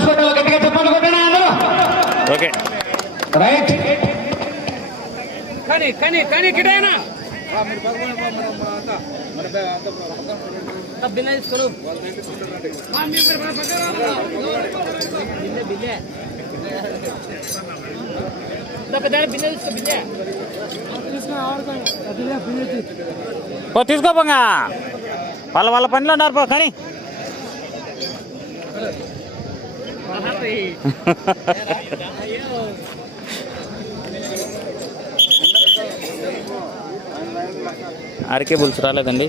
కొట్టాలి గట్టిగా చెప్పండి కొట్టండి అందరూ. ఓకే. రైట్. కానీ కానీ కానీ కిటైనా? బిన్న తీసుకోను బిల్లే బిల్లే. బిల్లే తీసుకోపోగా వాళ్ళ వాళ్ళ పనిలో ఉన్నారు పో కానీ. అరకే బుల్స్ రాలేదండి.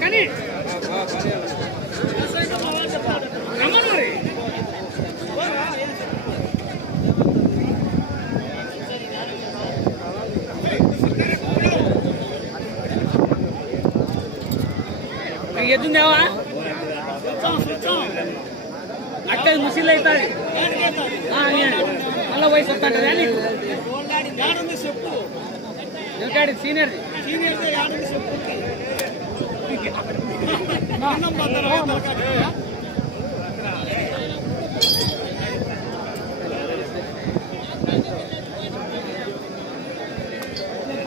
కానీ ఎద్దుందేవా అట్టే ముసిల్ అవుతుంది మళ్ళీ వయసు వస్తుంటుందా నీకు ఎందుకంటే సీనియర్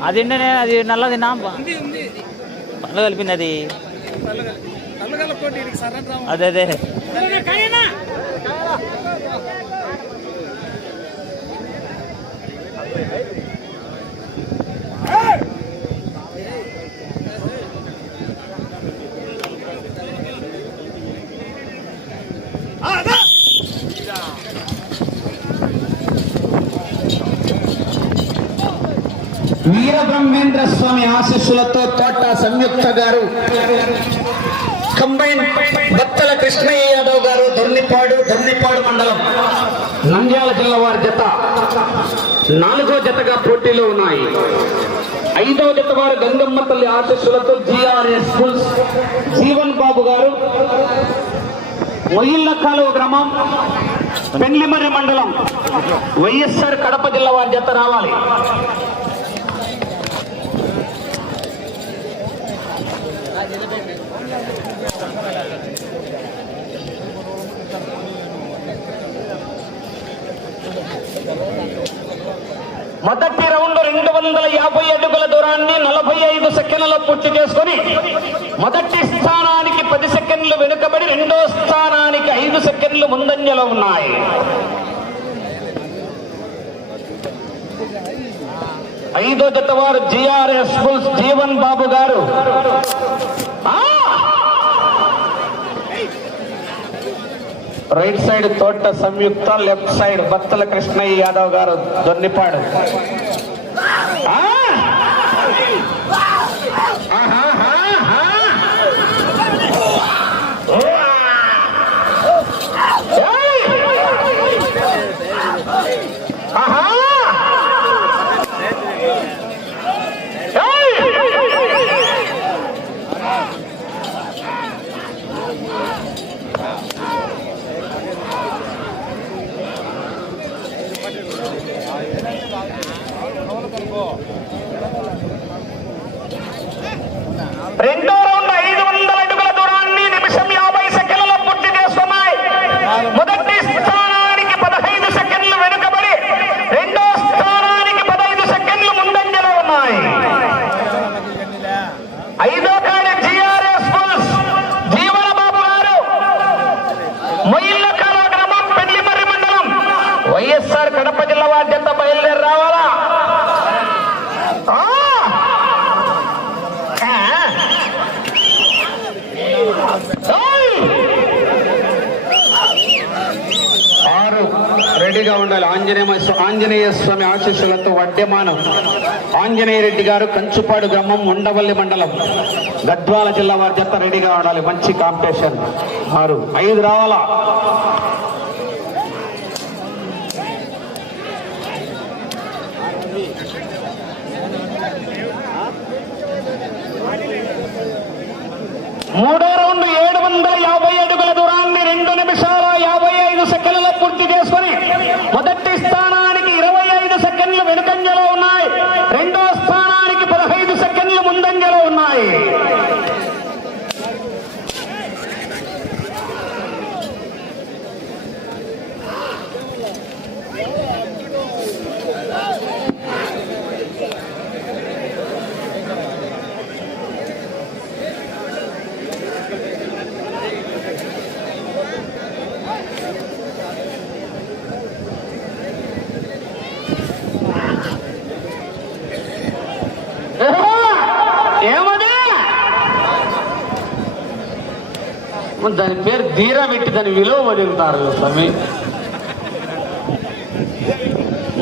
అది అది నల్లది నా పళ్ళు కలిపింది అది. అదే అదే. వీరబ్రహ్మేంద్ర స్వామి ఆశీస్సులతో తోట సంయుక్త గారు కంబైన్ బత్తల కృష్ణయ్య యాదవ్ గారు దొర్నిపాడు దొర్నిపాడు మండలం నంద్యాల జిల్లా వారి జత. నాలుగో జతగా పోటీలో ఉన్నాయి. ఐదవ జత వారు గంగమ్మ తల్లి ఆశీస్సులతో జిఆర్ఎస్ స్కూల్స్. జీవన్ బాబు గారు మొయిల్ల కాలువ గ్రామం పెండ్లిమర్రి మండలం వైఎస్ఆర్ కడప జిల్లా వారి జత రావాలి. మొదటి రౌండ్ రెండు వందల యాభై అడుగుల దూరాన్ని నలభై ఐదు సెకండ్లలో పూర్తి చేసుకొని మొదటి స్థానానికి పది సెకండ్లు వెనుకబడి రెండో స్థానానికి ఐదు సెకండ్లు ముందంజలో ఉన్నాయి. ఐదో జత వారు జిఆర్ఎస్ స్కూల్స్ జీవన్ బాబు garu. Right side Thota Samyukta left side Battala Krishnaiah Yadav garu Donnipadu. ఆహా! రెండో అందరూ రెడీగా ఉండాలి. ఆంజనేయ ఆంజనేయ స్వామి ఆశీస్సులతో వడ్డమానం. ఆంజనేయ రెడ్డి గారు కంచుపాడు గ్రామం ఉండవల్లి మండలం. గద్వాల జిల్లా వారి జత రెడీగా ఉండాలి. మంచి కాంపిటీషన్. ఆరు. ఐదు రావాలా? మూడు. దాని పేరు ధీరా పెట్టి దాని విలువ పడుతారు స్వామి.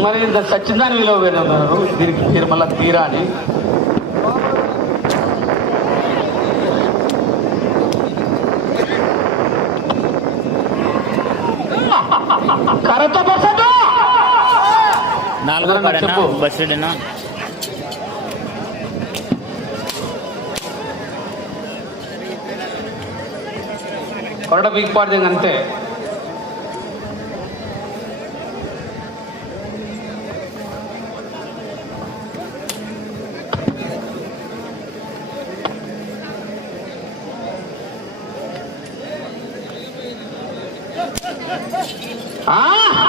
మరి సచ్చిదాని విలువ పెడుతున్నారు దీనికి పేరు మళ్ళా తీరా అని. నాలుగో చెప్పు. బస్ ಹೊರಡ ಬೀಗ್ಬಾರ್ದಂಗಂತೆ ಆ?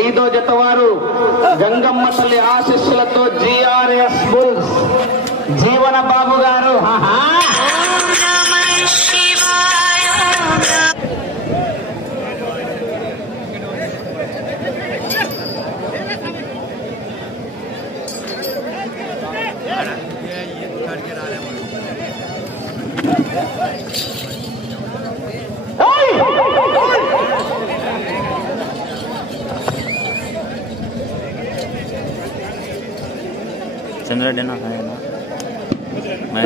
ఐదో జత వారు గంగమ్మ తల్లి ఆశీస్సులతో జిఆర్ఎస్ బుల్స్. జీవన బాబు గారు.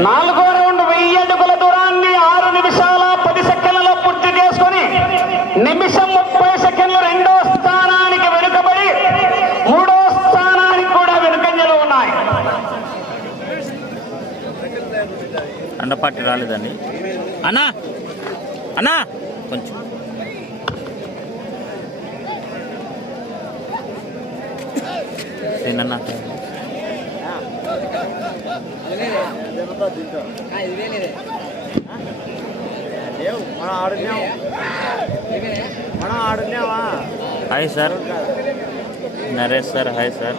నాలుగో రౌండ్ వెయ్యి అడుగుల దూరాన్ని ఆరు నిమిషాల పది సెకండ్లలో పూర్తి చేసుకొని నిమిషం ముప్పై సెకండ్లు రెండో స్థానానికి వెనుకబడి మూడో స్థానానికి కూడా వెనుకంజలు ఉన్నాయి. అండపాటి రాలేదండి. అన్నా! అన్నా! కొంచెం. తినన్నా మనం ఆడున్నాం మనం ఆడున్నావా hi sir. Naresh sir hi sir.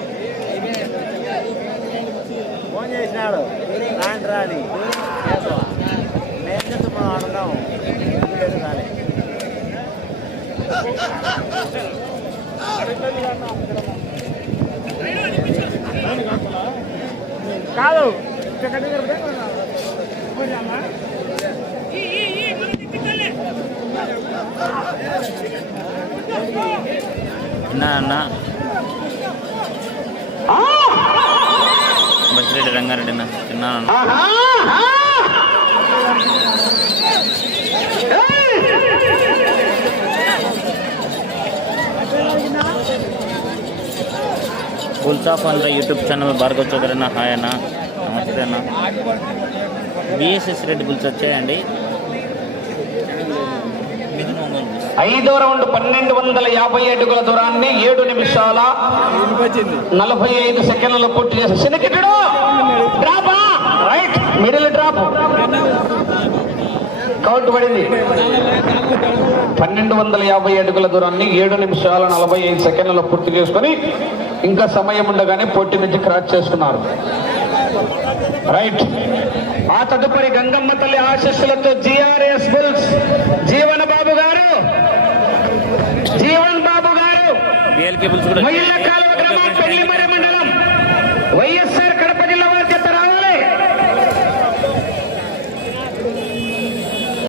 Phone చేసినాడు. రాండి రాని. నేను చెప్తే మనం ఆడున్నాము లేదు రాని కాదు అన్నా ఆ! బసిరెడ్డి రంగారెడ్డినా తిన్నాను ఆహా! Fools of YouTube channel Bhargav Chowdary అన్న హాయ్ అన్న. నమస్తే అన్న. బిఎస్ఎస్ రెడ్డి గుల్స్ వచ్చాయండి. ఐదో రౌండ్ పన్నెండు వందల యాభై అడుగుల దూరాన్ని ఏడు నిమిషాల నలభై ఐదు సెకండ్లలో పూర్తి చేసి సినికిటుడు drop. Right middle drop. Count పడింది. పన్నెండు వందల యాభై అడుగుల దూరాన్ని ఏడు నిమిషాల నలభై ఐదు సెకండ్లలో పూర్తి చేసుకొని ఇంకా సమయం ఉండగానే పోటీ నుంచి క్రాస్ చేసుకున్నారు. రైట్. ఆ తదుపరి గంగమ్మ తల్లి ఆశస్సులతో జిఆర్ఎస్ బుల్స్. జీవన బాబు గారు. జీవన్ బాబు గారు. మండలం. వైఎస్ఆర్